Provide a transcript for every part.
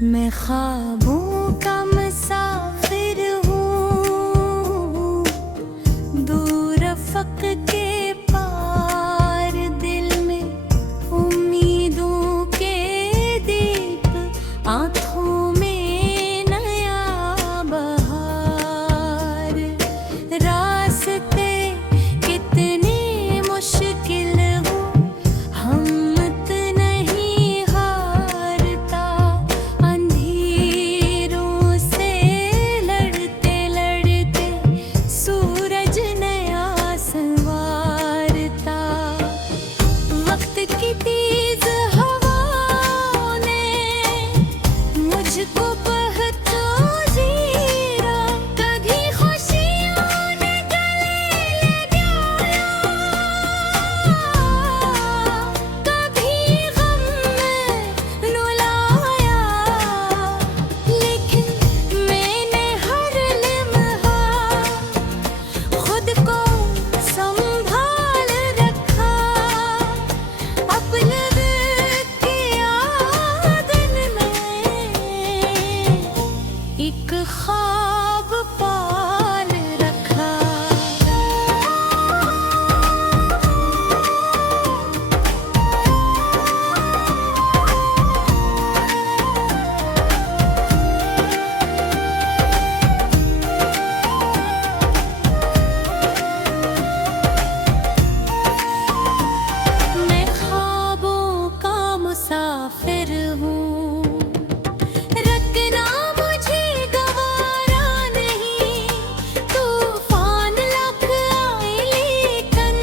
मैं ख्वाबों का मुसाफिर हूँ, दूर अफ़क़ के पार दिल में उम्मीदों के दीप, आँखों में नया बहार। रास्ते कितने मुश्किल हो, हिम्मत नहीं हारता। अंधेरों से लड़ते लड़ते सूरज नया संवारता। वक्त की तेज हवाओं ने मुझको बहता जीरा, कभी खुशियों ने गले लगाया, कभी गम में रुलाया। लेकिन मैंने हर लम्हा खुद को संभाल रखा। अपने दिल की आदत में एक ख्वाब पाल रखा। मैं ख्वाबों का मुसाफिर हूँ, रखना मुझे गवारा नहीं। तूफान लाख आए लेकिन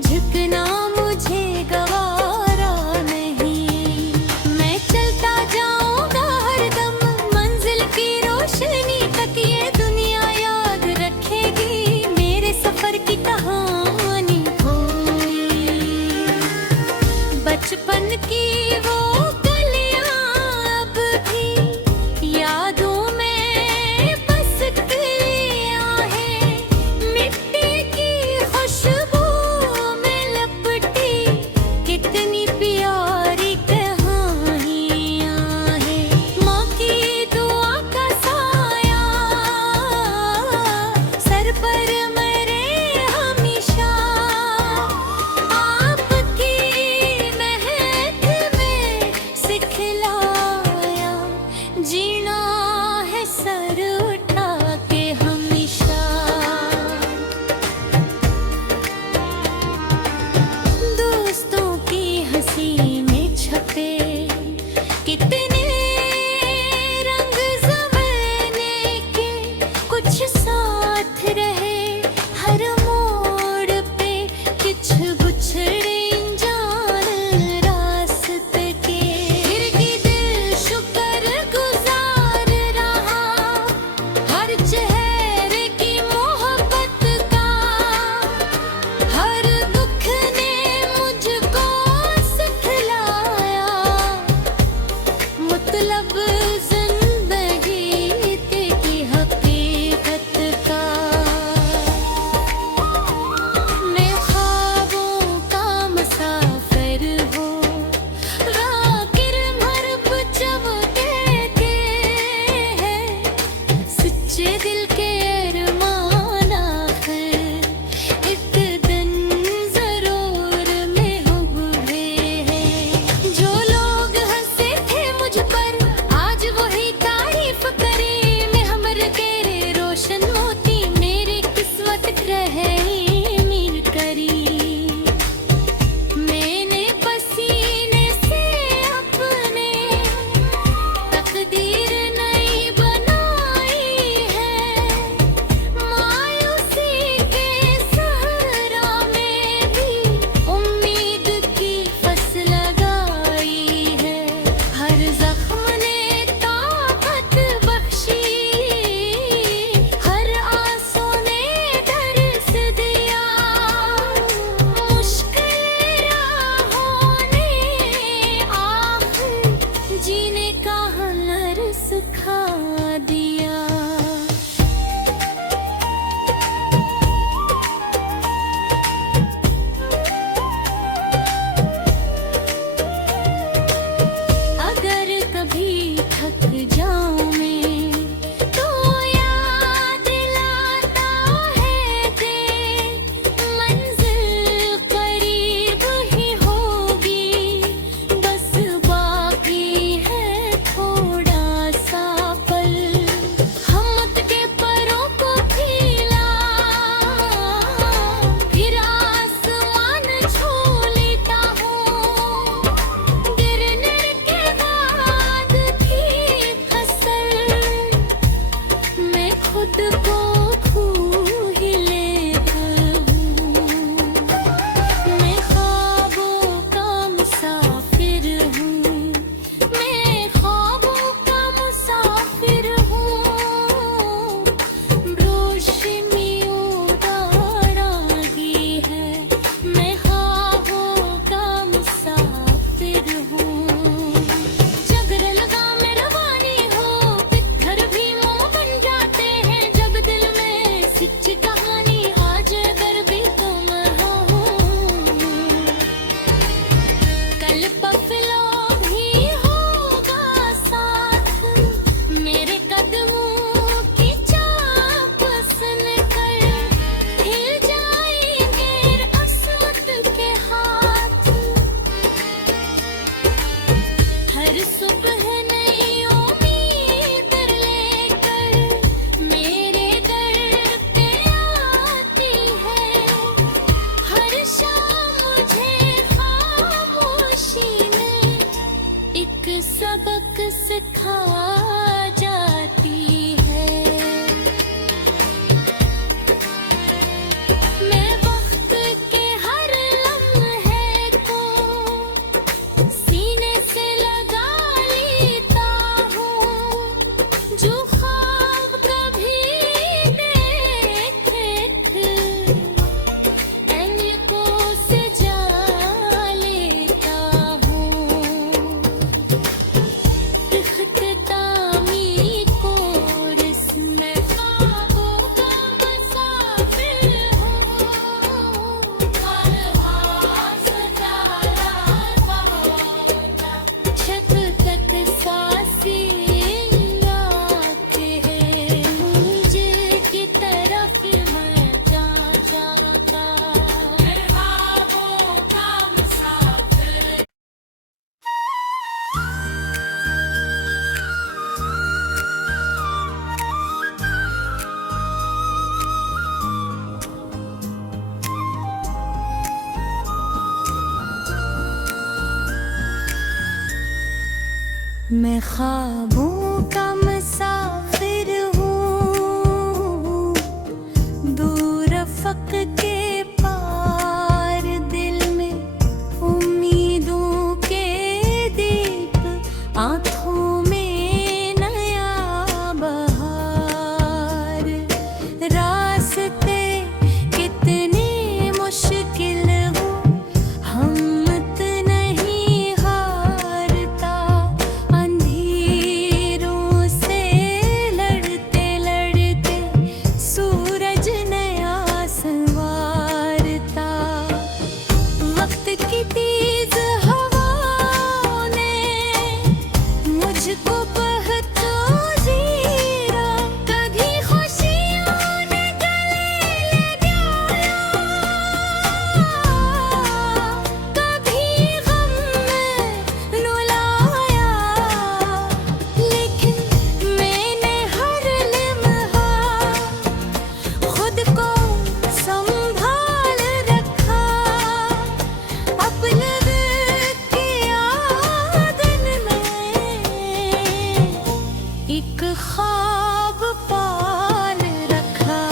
झुकना मुझे गवारा नहीं। मैं चलता जाऊंगा हरदम मंजिल की रोशनी तक, ये दुनिया याद रखेगी मेरे सफर की कहानी को। बचपन की वो गलियां अब भी यादों में बस गलियां हैं। मिट्टी की खुशबू में लपटी कितनी प्यारी कहानियां हैं। माँ की दुआ का साया सर पर मेरे हमेशा, आपकी महक में मैं ख्वाबों का मुसाफिर हूँ, दूर अफ़क़ के पार दिल में उम्मीदों के दीप, आँखों में नया बहार। रास्ते कितने मुश्किल हो, हिम्मत नहीं हारता। अंधेरों से लड़ते लड़ते सूरज नया संवारता। वक्त की तेज हवाओं ने मुझको बहता जीरा, कभी खुशियों ने गले लगाया, कभी गम में रुलाया। लेकिन मैंने हर लम्हा खुद को संभाल रखा। अपने दिल की आदत में एक ख्वाब पाल रखा।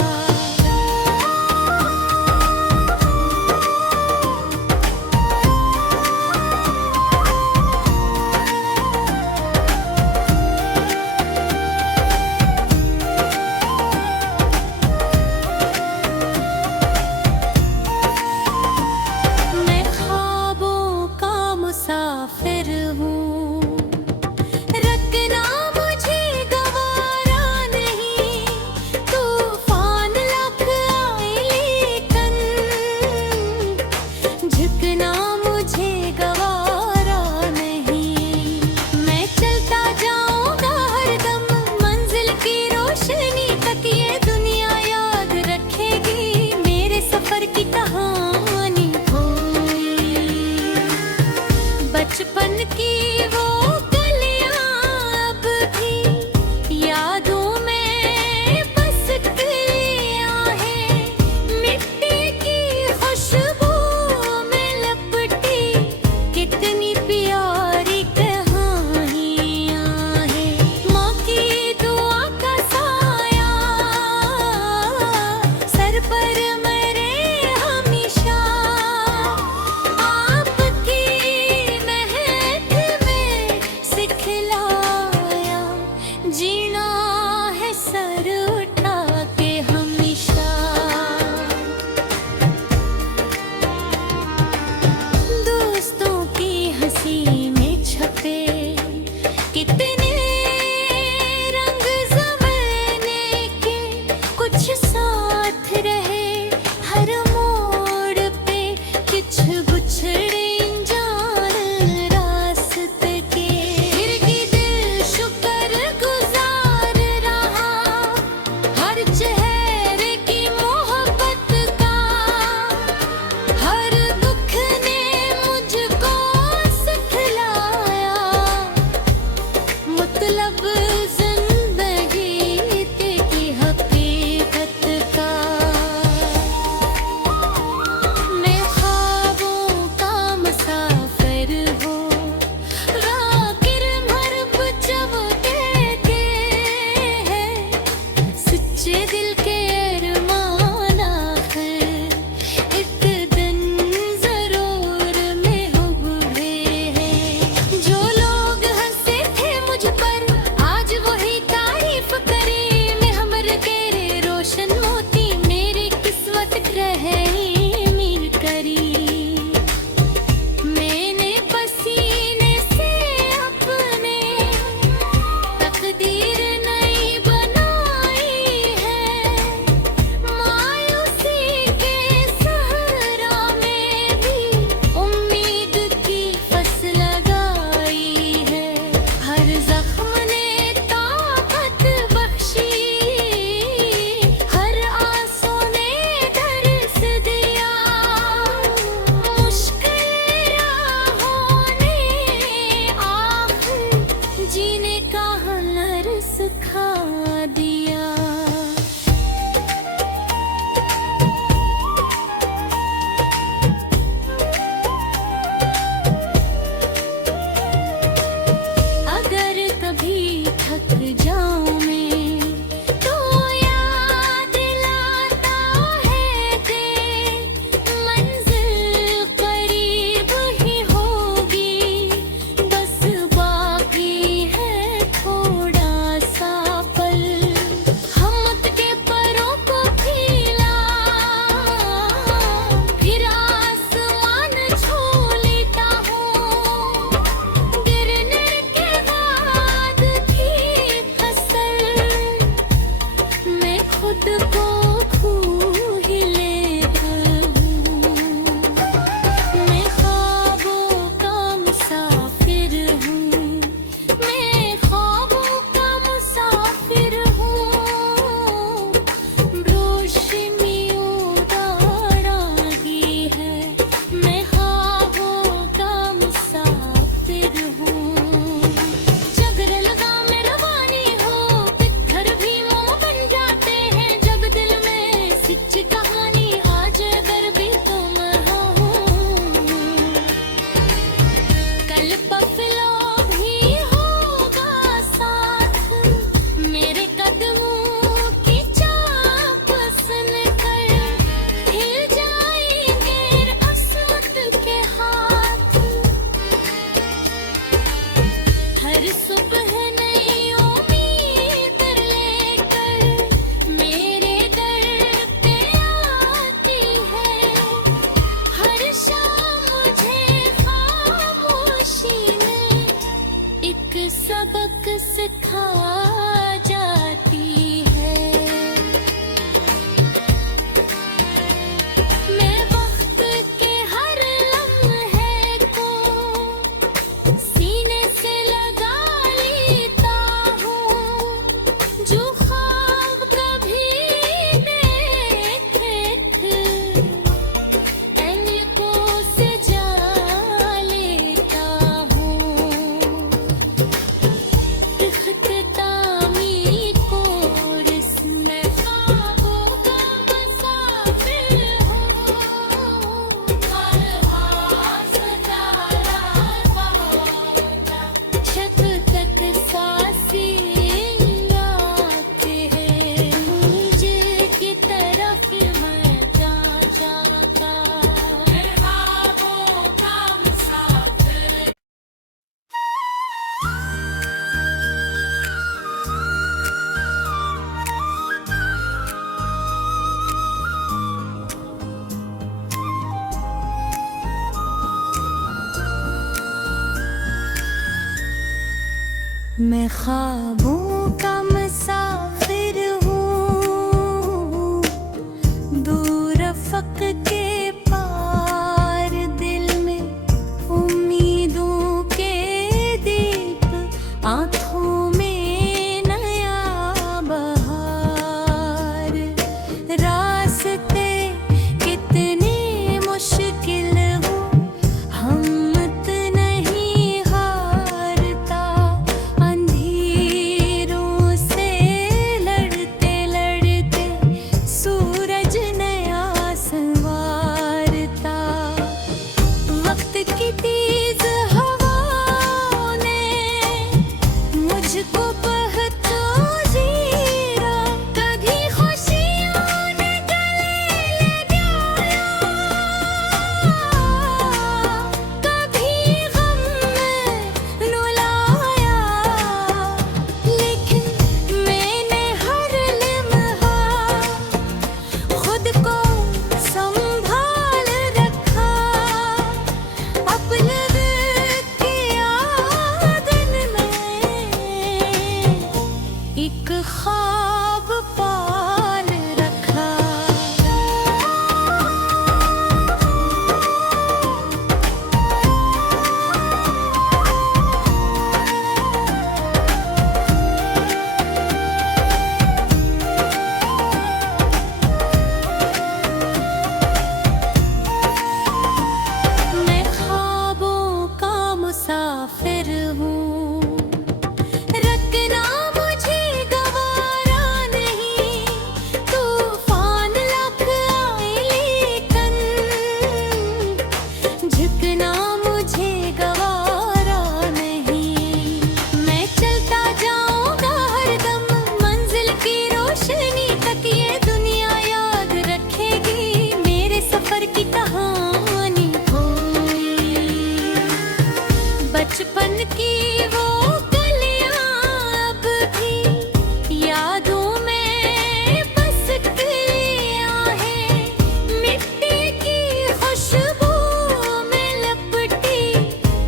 मैं ख्वाबों का मुसाफिर हूँ, रखना मुझे गवारा नहीं। तूफान लाख आए लेकिन झुकना मुझे गवारा नहीं। मैं चलता जाऊंगा हरदम मंजिल की रोशनी तक, ये दुनिया याद रखेगी मेरे सफर की कहानी को। बचपन की वो गलियां अब भी यादों में बस गलियां हैं। मिट्टी की खुशबू में लपटी कितनी प्यारी कहानियां हैं। माँ की दुआ का साया सर पर मेरे हमेशा, आपकी महक में कल बफलो भी होगा साथ, मेरे कदमों की चाप सुनकर हिल जाएंगे असमत के हाथ। हर सुबह नई उम्मीद लेकर मेरे दर पे आती है, हर शाम मुझे खामोशी में एक सबक सिखा जाती है। मैं वक्त के हर लम्हे को सीने से लगा लेता हूँ, जो ख्वाब कभी देखे थे ऐनकों से जा लेता हूँ। इख्तितामी कोर्स में ख्वाबों का मुसाफिर हूँ, परवाज़ डाला पाऊंगा, शफ़क़त सांसें आती है मुझे की तरफ मैं जा जाता। ख्वाबों का मुसाफिर मैं ख्वाबों का मुसाफिर हूँ, दूर अफ़क़ के पार दिल में उम्मीदों के दीप, आँखों में नया बहार। रास्ते कितने मुश्किल हो हिम्मत नहीं हारता, अंधेरों से लड़ते लड़ते सूरज नया संवारता। वक्त की तेज हवाओं ने मुझको बहता जीरा, कभी खुशियों ने गले लगाया, कभी गम में रुलाया, लेकिन मैंने हर लम्हा खुद को संभाल रखा। अपने दिल की आंगन में एक ख्वाब पाल रखा। मैं ख्वाबों का मुसाफिर हूँ, रखना मुझे गवारा नहीं, तूफान लाख आए लेकिन झुकना मुझे गवारा नहीं। मैं चलता जाऊंगा हरदम मंजिल की रोशनी तक, ये दुनिया याद रखेगी मेरे सफर की कहानी को। बचपन की वो गलियां अब भी यादों में बस गलियां हैं, मिट्टी की खुशबू में लपटी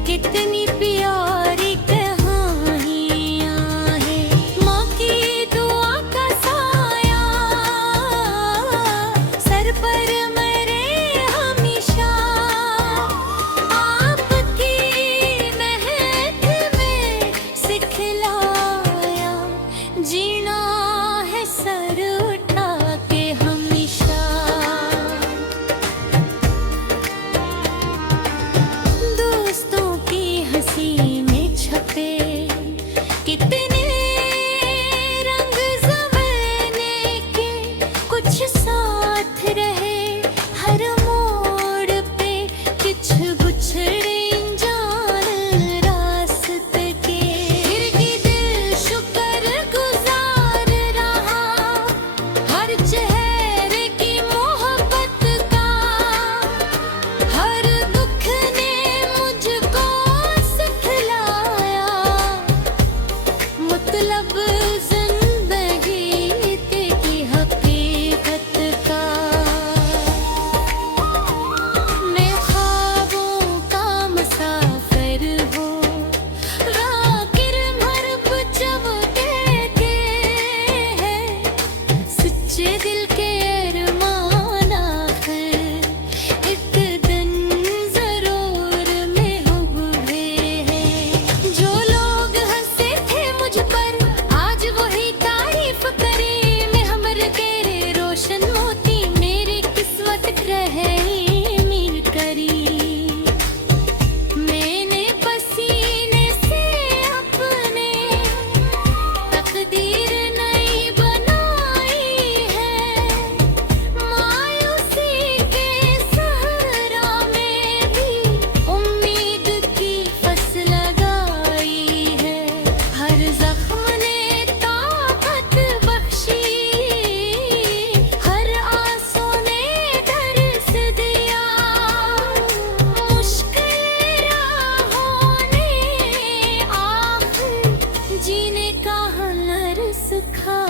कितनी प्यारी कहानियां हैं। माँ की दुआ का साया सर पर मेरे हमेशा, आपकी महक में रस खा